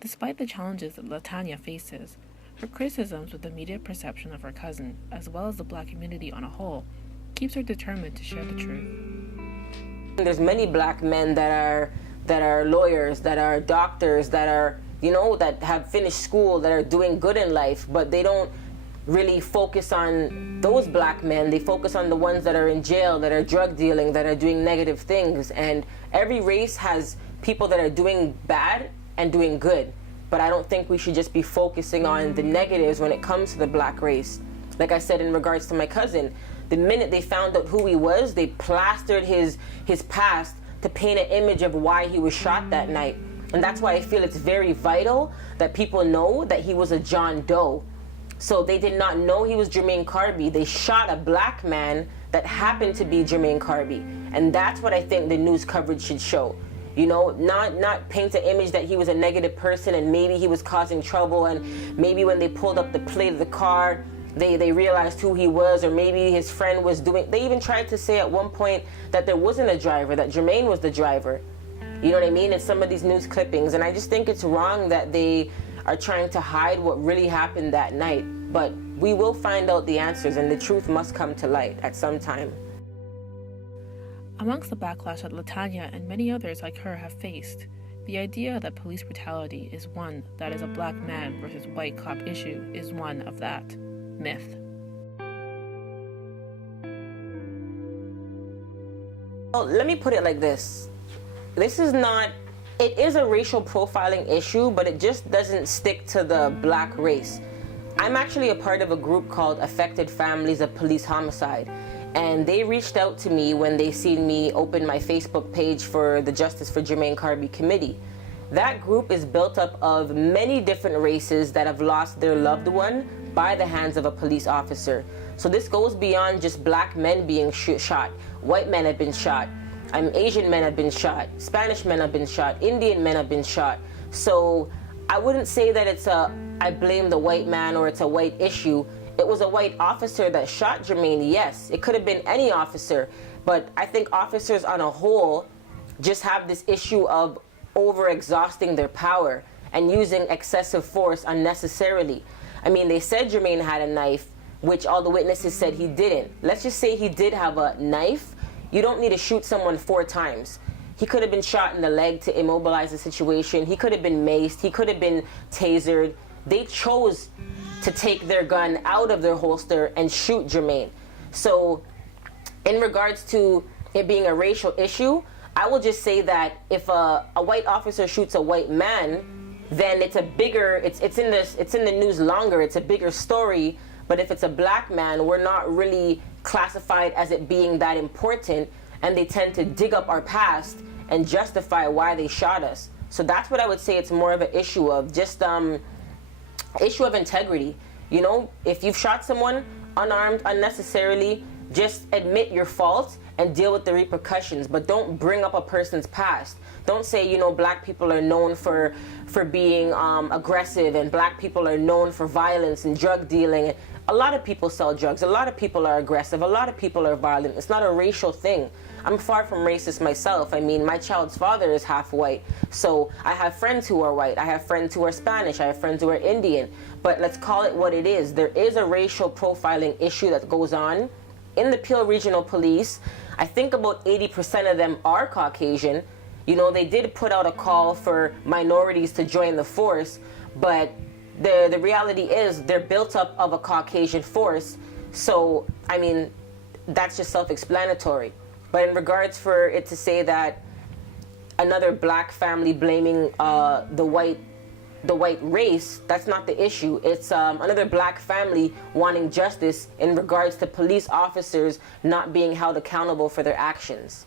Despite the challenges that LaTanya faces, her criticisms with the media perception of her cousin, as well as the black community on a whole, keeps her determined to share the truth. There's many black men that are lawyers, that are doctors, that are, that have finished school, that are doing good in life, but they don't really focus on those black men. They focus on the ones that are in jail, that are drug dealing, that are doing negative things. And every race has people that are doing bad and doing good. But I don't think we should just be focusing on the negatives when it comes to the black race. Like I said in regards to my cousin, the minute they found out who he was, they plastered his past to paint an image of why he was shot that night. And that's why I feel it's very vital that people know that he was a John Doe. So they did not know he was Jermaine Carby. They shot a black man that happened to be Jermaine Carby. And that's what I think the news coverage should show. Not paint an image that he was a negative person and maybe he was causing trouble, and maybe when they pulled up the plate of the car, they realized who he was, or maybe his friend was doing. They even tried to say at one point that there wasn't a driver, that Jermaine was the driver. You know what I mean? In some of these news clippings. And I just think it's wrong that they are trying to hide what really happened that night. But we will find out the answers, and the truth must come to light at some time. Amongst the backlash that LaTanya and many others like her have faced, the idea that police brutality is one that is a black man versus white cop issue is one of that myth. Well, let me put it like this. It is a racial profiling issue, but it just doesn't stick to the black race. I'm actually a part of a group called Affected Families of Police Homicide, and they reached out to me when they seen me open my Facebook page for the Justice for Jermaine Carby Committee. That group is built up of many different races that have lost their loved one by the hands of a police officer. So this goes beyond just black men being shot. White men have been shot. Asian men have been shot. Spanish men have been shot. Indian men have been shot. So I wouldn't say that I blame the white man or it's a white issue. It was a white officer that shot Jermaine, yes. It could have been any officer. But I think officers on a whole just have this issue of over-exhausting their power and using excessive force unnecessarily. I mean, they said Jermaine had a knife, which all the witnesses said he didn't. Let's just say he did have a knife. You don't need to shoot someone 4 times. He could have been shot in the leg to immobilize the situation. He could have been maced. He could have been tasered. They chose to take their gun out of their holster and shoot Jermaine. So in regards to it being a racial issue, I will just say that if a white officer shoots a white man, then it's in the news longer. It's a bigger story. But if it's a black man, we're not really classified as it being that important, and they tend to dig up our past and justify why they shot us. So that's what I would say. It's more of an issue of just issue of integrity. If you've shot someone unarmed unnecessarily, just admit your fault and deal with the repercussions, but don't bring up a person's past. Don't say, black people are known for being aggressive, and black people are known for violence and drug dealing. A lot of people sell drugs. A lot of people are aggressive. A lot of people are violent. It's not a racial thing. I'm far from racist myself. I mean, my child's father is half white. So I have friends who are white. I have friends who are Spanish. I have friends who are Indian. But let's call it what it is. There is a racial profiling issue that goes on in the Peel Regional Police. I think about 80% of them are Caucasian. They did put out a call for minorities to join the force, but the reality is they're built up of a Caucasian force. So, I mean, that's just self-explanatory. But in regards for it to say that another black family blaming the white race, that's not the issue. It's another black family wanting justice in regards to police officers not being held accountable for their actions.